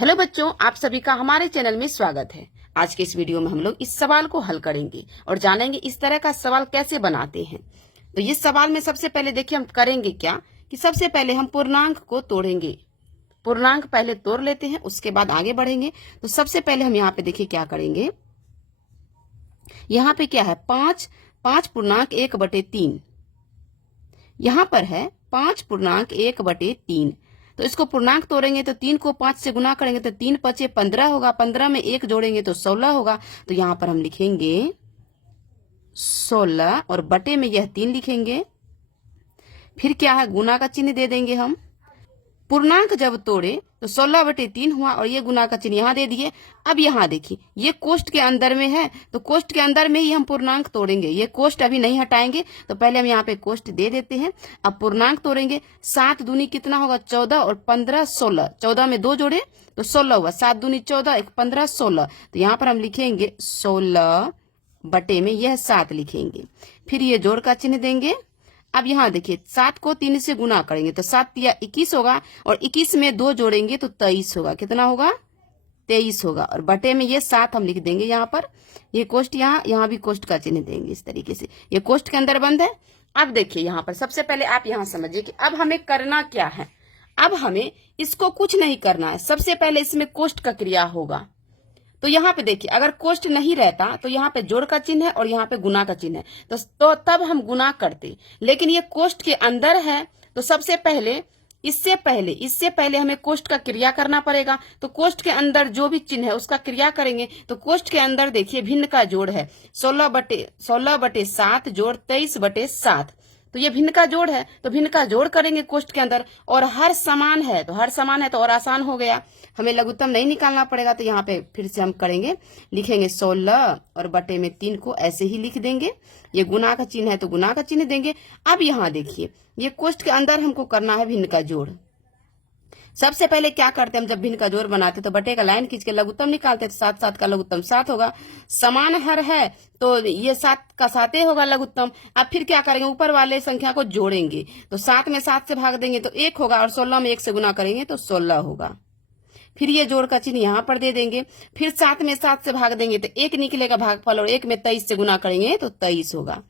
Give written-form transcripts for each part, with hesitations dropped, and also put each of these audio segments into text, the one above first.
Hello बच्चों, आप सभी का हमारे चैनल में स्वागत है। आज के इस वीडियो में हम लोग इस सवाल को हल करेंगे और जानेंगे इस तरह का सवाल कैसे बनाते हैं। तो इस सवाल में सबसे पहले देखिए हम करेंगे क्या कि सबसे पहले हम पूर्णांक को तोड़ेंगे। पूर्णांक पहले तोड़ लेते हैं, उसके बाद आगे बढ़ेंगे। तो सबसे पहले हम यहाँ पे देखिए क्या करेंगे। यहाँ पे क्या है, 5.1/3। यहाँ पर है 5.1/3। तो इसको पूर्णांक तोड़ेंगे तो 3 को 5 से गुना करेंगे तो 3 5 15 होगा। 15 में 1 जोड़ेंगे तो 16 होगा। तो यहाँ पर हम लिखेंगे 16 और बटे में यह 3 लिखेंगे। फिर क्या है, गुना का चिन्ह दे देंगे हम। पूर्णांक जब तोड़े तो 16/3 हुआ और ये गुना का चिन्ह यहाँ दे दिए। अब यहाँ देखिए ये कोष्ठ के अंदर में है, तो कोष्ठ के अंदर में ही हम पूर्णांक तोड़ेंगे। ये कोष्ठ अभी नहीं हटाएंगे, तो पहले हम यहाँ पे कोष्ठ दे देते हैं। अब पूर्णांक तोड़ेंगे। 7 दूनी कितना होगा, 14 और 15 16। 14 में 2 जोड़े तो 16 हुआ। 7 दूनी 14, 1 15 16। तो यहाँ पर हम लिखेंगे 16 बटे में यह 7 लिखेंगे। फिर ये जोड़ का चिन्ह देंगे। अब यहाँ देखिए 7 को 3 से गुना करेंगे तो 7 तिया 21 होगा और 21 में 2 जोड़ेंगे तो 23 होगा। कितना होगा, 23 होगा। और बटे में ये 7 हम लिख देंगे। यहाँ पर ये कोष्ठ, यहाँ भी कोष्ठ का चिन्ह देंगे। इस तरीके से ये कोष्ठ के अंदर बंद है। अब देखिए यहाँ पर सबसे पहले आप यहाँ समझिए कि अब हमें करना क्या है। अब हमें इसको कुछ नहीं करना है। सबसे पहले इसमें कोष्ठ का क्रिया होगा। तो यहाँ पे देखिए अगर कोष्ठ नहीं रहता तो यहाँ पे जोड़ का चिन्ह है और यहाँ पे गुना का चिन्ह है, तो तब हम गुना करते। लेकिन ये कोष्ठ के अंदर है तो सबसे पहले इससे पहले हमें कोष्ठ का क्रिया करना पड़ेगा। तो कोष्ठ के अंदर जो भी चिन्ह है उसका क्रिया करेंगे। तो कोष्ठ के अंदर देखिए भिन्न का जोड़ है 16/7 जोड़ 23/7। तो ये भिन्न का जोड़ है, तो भिन्न का जोड़ करेंगे कोष्ठ के अंदर। और हर समान है तो और आसान हो गया, हमें लघुत्तम नहीं निकालना पड़ेगा। तो यहाँ पे फिर से हम करेंगे, लिखेंगे 16 और बटे में 3 को ऐसे ही लिख देंगे। ये गुना का चिन्ह है तो गुना का चिन्ह देंगे। अब यहाँ देखिए ये कोष्ठ के अंदर हमको करना है भिन्न का जोड़। सबसे पहले क्या करते हैं, हम जब भिन्न का जोड़ बनाते तो बटे का लाइन खींच के लघुत्तम निकालते तो 7 7 का लघुत्तम 7 होगा। समान हर है तो ये 7 का 7 होगा लघुत्तम। अब फिर क्या करेंगे, ऊपर वाले संख्या को जोड़ेंगे तो 7 में 7 से भाग देंगे तो 1 होगा और 16 में 1 से गुना करेंगे तो 16 होगा। फिर ये जोड़ का चिन्ह यहाँ पर दे देंगे। फिर 7 में 7 से भाग देंगे तो 1 निकलेगा भागफल और 1 में 23 से गुना करेंगे तो 23 होगा।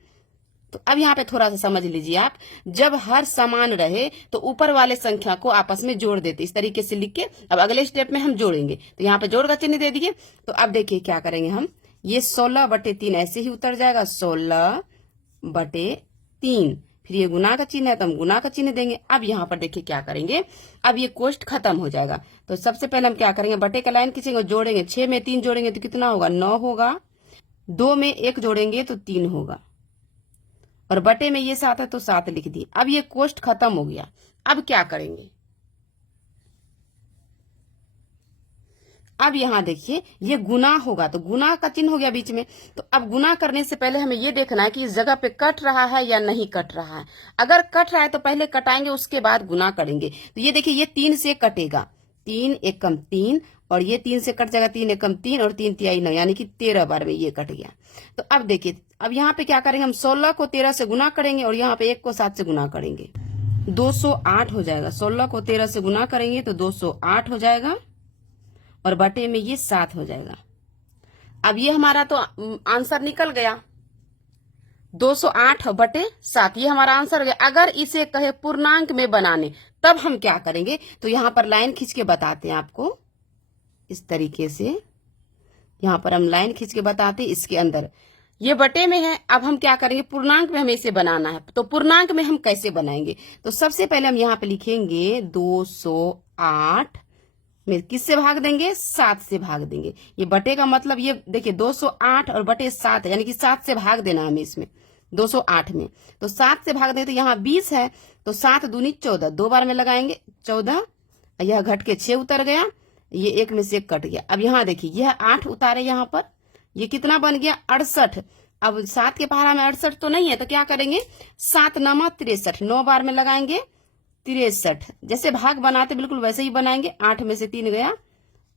तो अब यहाँ पे थोड़ा सा समझ लीजिए आप, जब हर समान रहे तो ऊपर वाले संख्या को आपस में जोड़ देते। इस तरीके से लिख के अब अगले स्टेप में हम जोड़ेंगे। तो यहाँ पे जोड़ का चिन्ह दे दिए। तो अब देखिए क्या करेंगे हम, ये 16/3 ऐसे ही उतर जाएगा, 16/3। फिर ये गुना का चिन्ह है तो हम गुना का चिन्ह देंगे। अब यहाँ पर देखिए क्या करेंगे, अब ये कोष्ठ खत्म हो जाएगा। तो सबसे पहले हम क्या करेंगे, बटे का लाइन खींचेंगे, जोड़ेंगे। 6 में 3 जोड़ेंगे तो कितना होगा, 9 होगा। 2 में 1 जोड़ेंगे तो 3 होगा और बटे में ये 7 है तो 7 लिख दिए। अब ये कोष्ठ खत्म हो गया। अब क्या करेंगे, अब यहां देखिए ये गुना होगा तो गुना का चिन्ह हो गया बीच में। तो अब गुना करने से पहले हमें ये देखना है कि इस जगह पे कट रहा है या नहीं कट रहा है। अगर कट रहा है तो पहले कटाएंगे, उसके बाद गुना करेंगे। तो ये देखिए ये 3 से कटेगा, 3 एकम 3 और ये 3 से कट जाएगा, 3 एकम 3 और 3 तिहाई 9, यानी कि 13 बार में ये कट गया। तो अब देखिए अब यहाँ पे क्या करेंगे, हम 16 को 13 से गुना करेंगे और यहाँ पे 1 को 7 से गुना करेंगे, 208 हो जाएगा। 16 को 13 से गुना करेंगे तो 208 हो जाएगा और बटे में ये 7 हो जाएगा। अब ये हमारा तो आंसर निकल गया, 208/7 ये हमारा आंसर हो गया। अगर इसे कहे पूर्णांक में बनाने तब हम क्या करेंगे, तो यहाँ पर लाइन खींच के बताते हैं आपको। इस तरीके से यहाँ पर हम लाइन खींच के बताते हैं। इसके अंदर ये बटे में है। अब हम क्या करेंगे, पूर्णांक में हमें इसे बनाना है। तो पूर्णांक में हम कैसे बनाएंगे, तो सबसे पहले हम यहाँ पे लिखेंगे 208 में किससे भाग देंगे, 7 से भाग देंगे। ये बटे का मतलब ये देखिए 208 और बटे 7 यानी कि 7 से भाग देना हमें इसमें 208 में। तो 7 से भाग दें तो यहाँ 20 है तो 7 दूनी 14, 2 बार में लगाएंगे 14, यह घट के 6 उतर गया, ये 1 में से 1 कट गया। अब यहाँ देखिए यह 8 उतारे, यहाँ पर ये कितना बन गया, 68। अब 7 के पहाड़ा में 68 तो नहीं है तो क्या करेंगे, 7 9 63, 9 बार में लगाएंगे 63। जैसे भाग बनाते बिल्कुल वैसे ही बनाएंगे। 8 में से 3 गया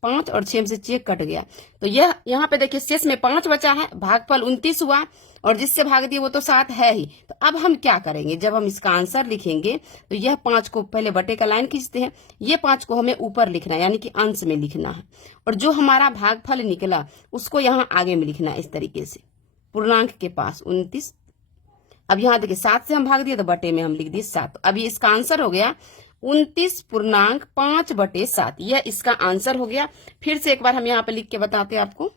5 और 6 में से 6 कट गया। तो यह यहाँ पे देखिए शेष में 5 बचा है, भागफल 29 हुआ और जिससे भाग दिए वो तो 7 है ही। तो अब हम क्या करेंगे, जब हम इसका आंसर लिखेंगे तो यह 5 को पहले बटे का लाइन खींचते हैं, ये 5 को हमें ऊपर लिखना है यानी कि अंश में लिखना है, और जो हमारा भागफल निकला उसको यहाँ आगे में लिखना है इस तरीके से, पूर्णांक के पास 29। अब यहाँ देखिए 7 से हम भाग दिए तो बटे में हम लिख दिए 7। अभी इसका आंसर हो गया 29.5/7, यह इसका आंसर हो गया। फिर से एक बार हम यहाँ पे लिख के बताते हैं आपको,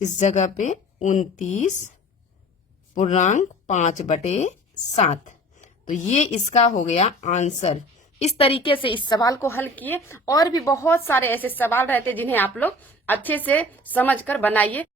इस जगह पे 29.5/7, तो ये इसका हो गया आंसर। इस तरीके से इस सवाल को हल किए, और भी बहुत सारे ऐसे सवाल रहते जिन्हें आप लोग अच्छे से समझकर बनाइए।